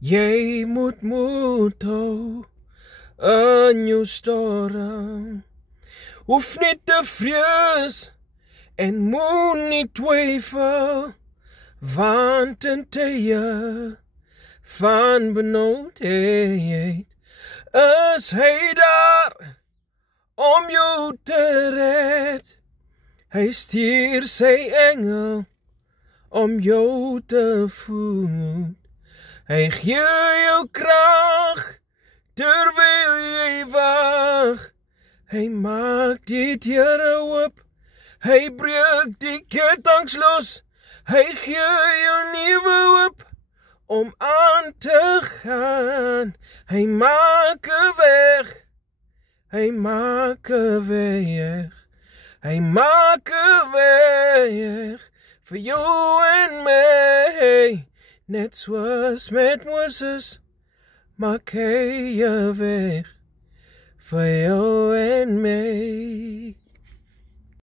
Jy moet moed hou in jou storm. Hoef nie te vrees en moenie twyfel, want in tye van benoudheid is hy daar om jou te red. Hy stuur sy engel om jou te voed. Hy gee jou krag terwyl jy wag. Hy maak die deure oop. Hy breek die ketangs los. Hy gee jou nuwe hoop om aan te gaan. Hy maak 'n weg. Hy maak 'n weg. Hy maak 'n weg vir jou en my. Net soos met Moses maak hy 'n weg vir jou en my.